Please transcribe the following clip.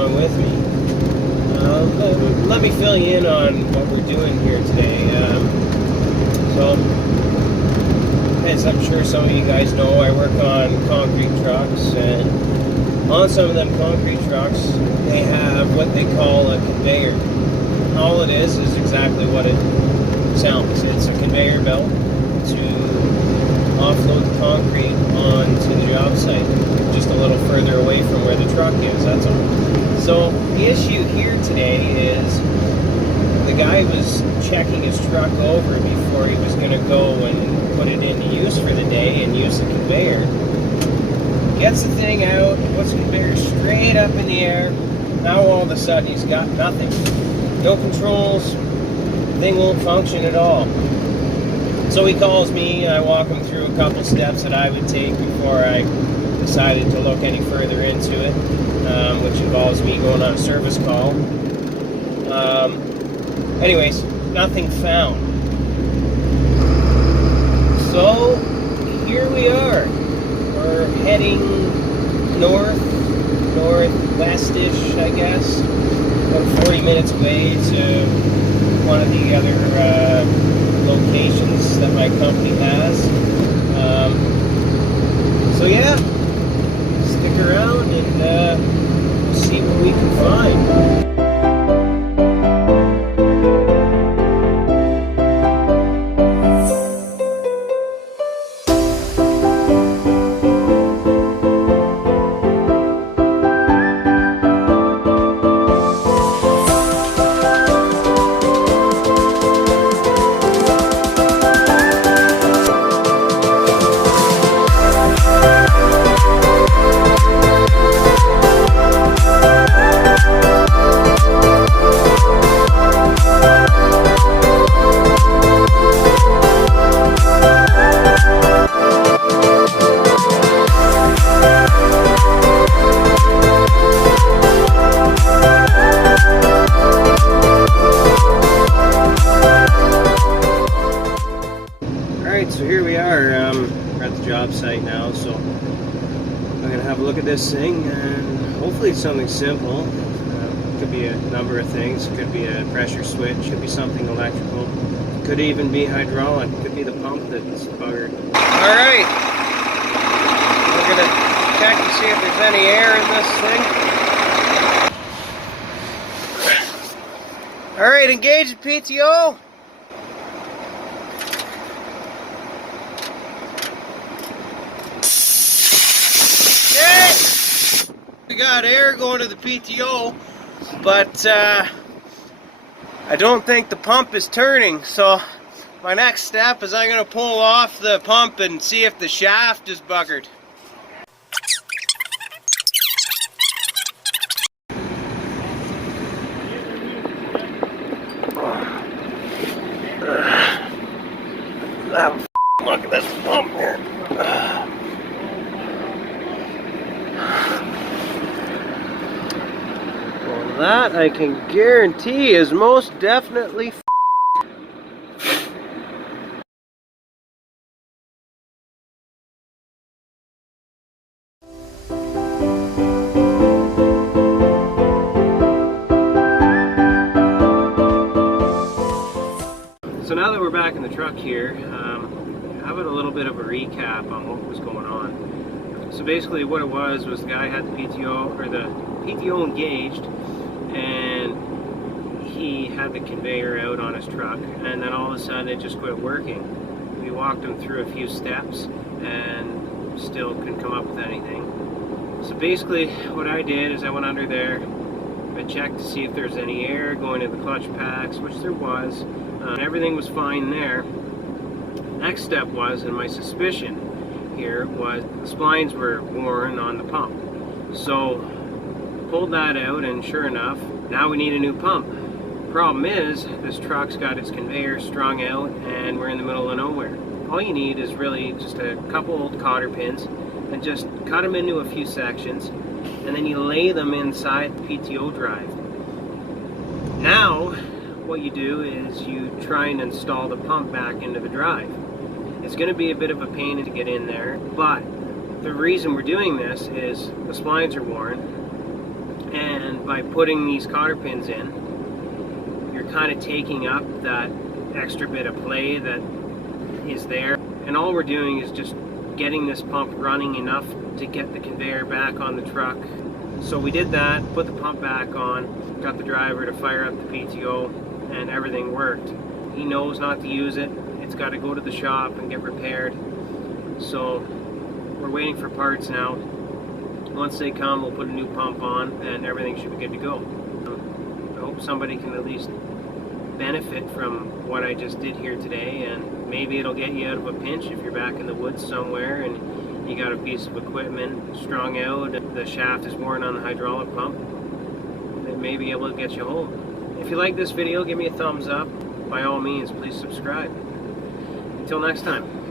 along with me. Let me fill you in on what we're doing here today. So, as I'm sure some of you guys know, I work on concrete trucks, and on some of them concrete trucks, they have what they call a conveyor. All it is exactly what it sounds. It's a conveyor belt to offload the concrete onto the job site, just a little further away from where the truck is, that's all. So the issue here today is the guy was checking his truck over before he was going to go and put it into use for the day and use the conveyor. Gets the thing out, puts the conveyor straight up in the air. Now all of a sudden he's got nothing. No controls, the thing won't function at all. So he calls me, I walk him through a couple steps that I would take before I decided to look any further into it, which involves me going on a service call. Anyways, nothing found. So here we are. We're heading northwestish, I guess, about 40 minutes away to one of the other locations that my company has. So yeah, stick around and see what we can find. So here we are, we're at the job site now, so I'm going to have a look at this thing, and hopefully it's something simple. It could be a number of things. It could be a pressure switch, it could be something electrical, it could even be hydraulic, it could be the pump that's buggered. Alright, we're going to check to see if there's any air in this thing. Alright, engage the PTO. We got air going to the PTO, but I don't think the pump is turning, so my next step is I'm going to pull off the pump and see if the shaft is buggered. Look at this pump here. That I can guarantee is most definitely So now that we're back in the truck here, how about a little bit of a recap on what was going on. So basically what it was the guy had the PTO engaged, and he had the conveyor out on his truck, and then all of a sudden it just quit working. We walked him through a few steps and still couldn't come up with anything. So basically what I did is I went under there, I checked to see if there's any air going to the clutch packs, which there was, and everything was fine there. Next step was, and my suspicion here was, the splines were worn on the pump. So pulled that out, and sure enough, now we need a new pump. Problem is, this truck's got its conveyor strung out, and we're in the middle of nowhere. All you need is really just a couple old cotter pins, and just cut them into a few sections, and then you lay them inside the PTO drive. Now, what you do is you try and install the pump back into the drive. It's going to be a bit of a pain to get in there, but the reason we're doing this is the splines are worn, and And by putting these cotter pins in, you're kind of taking up that extra bit of play that is there. And all we're doing is just getting this pump running enough to get the conveyor back on the truck. So we did that, put the pump back on, got the driver to fire up the PTO, and everything worked. He knows not to use it. It's got to go to the shop and get repaired. So we're waiting for parts now. Once they come, we'll put a new pump on and everything should be good to go. I hope somebody can at least benefit from what I just did here today, and maybe it'll get you out of a pinch if you're back in the woods somewhere and you got a piece of equipment strung out, the shaft is worn on the hydraulic pump. It may be able to get you home. If you like this video, give me a thumbs up. By all means, please subscribe. Until next time.